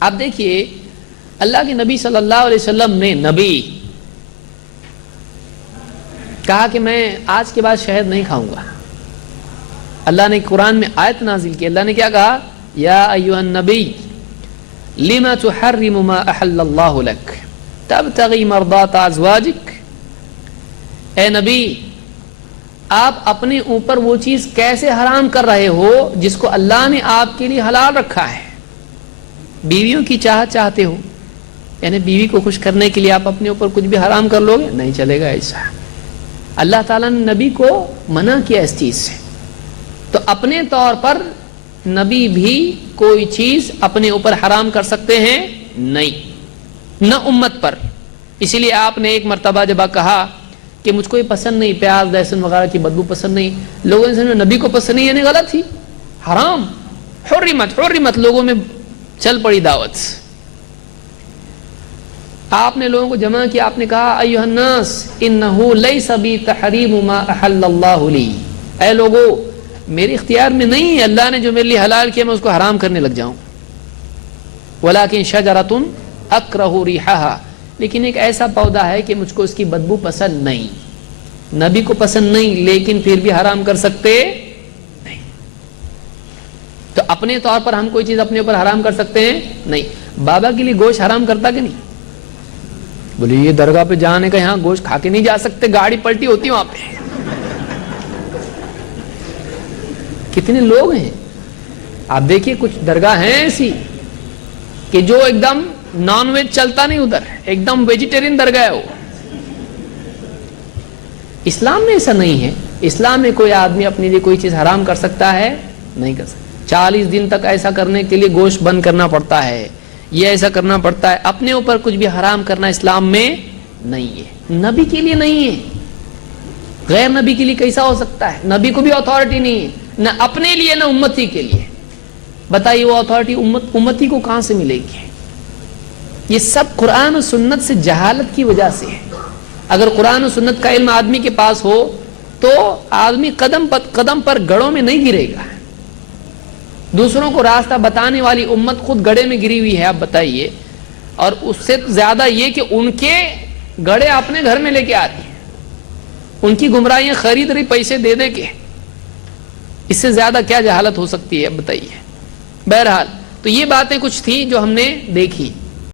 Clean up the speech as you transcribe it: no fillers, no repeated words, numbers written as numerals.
آپ دیکھیے اللہ کے نبی صلی اللہ علیہ وسلم نے کہا کہ میں آج کے بعد شہد نہیں کھاؤں گا. اللہ نے قرآن میں آیت نازل کی. اللہ نے کیا کہا؟ یا ایھا النبی لما تحرم ما احل اللہ لک تبتغی مرضات ازواجک. اے نبی آپ اپنے اوپر وہ چیز کیسے حرام کر رہے ہو جس کو اللہ نے آپ کے لیے حلال رکھا ہے؟ بیویوں کی چاہت چاہتے ہو، یعنی بیوی کو خوش کرنے کے لیے آپ اپنے اوپر کچھ بھی حرام کر لو گے؟ نہیں چلے گا ایسا. اللہ تعالیٰ نے نبی کو منع کیا اس چیز سے. تو اپنے طور پر نبی بھی کوئی چیز اپنے اوپر حرام کر سکتے ہیں؟ نہیں، نہ امت پر. اسی لیے آپ نے ایک مرتبہ جب کہا کہ مجھ کو یہ پسند نہیں، پیاز لہسن وغیرہ کی بدبو پسند نہیں، لوگوں نے سمجھا نبی کو پسند نہیں، یعنی غلط تھی، حرام، حرمت لوگوں میں چل پڑی دعوت. آپ نے لوگوں کو جمع کیا، آپ نے کہا ایھا الناس انہ لیس بی تحریم ما احل اللہ لی. اے لوگو میرے اختیار میں نہیں ہے اللہ نے جو میرے لیے حلال کیا میں اس کو حرام کرنے لگ جاؤں. ولکن شجرۃ اکرہ ریحھا، لیکن ایک ایسا پودا ہے کہ مجھ کو اس کی بدبو پسند نہیں. نبی کو پسند نہیں لیکن پھر بھی حرام کر سکتے نہیں. تو اپنے طور پر ہم کوئی چیز اپنے اوپر حرام کر سکتے ہیں؟ نہیں. بابا کے لیے گوشت حرام کرتا کہ نہیں؟ بولے یہ درگاہ پہ جانے کا، یہاں گوشت کھا کے نہیں جا سکتے، گاڑی پلٹی ہوتی وہاں پہ. کتنے لوگ ہیں آپ دیکھیے، کچھ درگاہ ہیں ایسی کہ جو ایک دم نان ویج چلتا نہیں، ادھر ایک دم ویجیٹیرین درگاہ ہے وہ. اسلام میں ایسا نہیں ہے. اسلام میں کوئی آدمی اپنے لیے کوئی چیز حرام کر سکتا ہے؟ نہیں کر سکتا. 40 دن تک ایسا کرنے کے لیے گوشت بند کرنا پڑتا ہے، یہ ایسا کرنا پڑتا ہے. اپنے اوپر کچھ بھی حرام کرنا اسلام میں نہیں ہے. نبی کے لیے نہیں ہے، غیر نبی کے لیے کیسا ہو سکتا ہے؟ نبی کو بھی اتھارٹی نہیں ہے، نہ اپنے لیے نہ امتی کے لیے. بتائیے وہ اتھارٹی امتی کو کہاں سے ملے گی؟ یہ سب قرآن و سنت سے جہالت کی وجہ سے ہے. اگر قرآن و سنت کا علم آدمی کے پاس ہو تو آدمی قدم پر گڑھوں میں نہیں گرے گا. دوسروں کو راستہ بتانے والی امت خود گڑھے میں گری ہوئی ہے، آپ بتائیے. اور اس سے زیادہ یہ کہ ان کے گڑھے اپنے گھر میں لے کے آتی ہیں، ان کی گمراہیاں خرید رہی پیسے دے دے کے. اس سے زیادہ کیا جہالت ہو سکتی ہے؟ بتائیے. بہرحال تو یہ باتیں کچھ تھیں جو ہم نے دیکھی.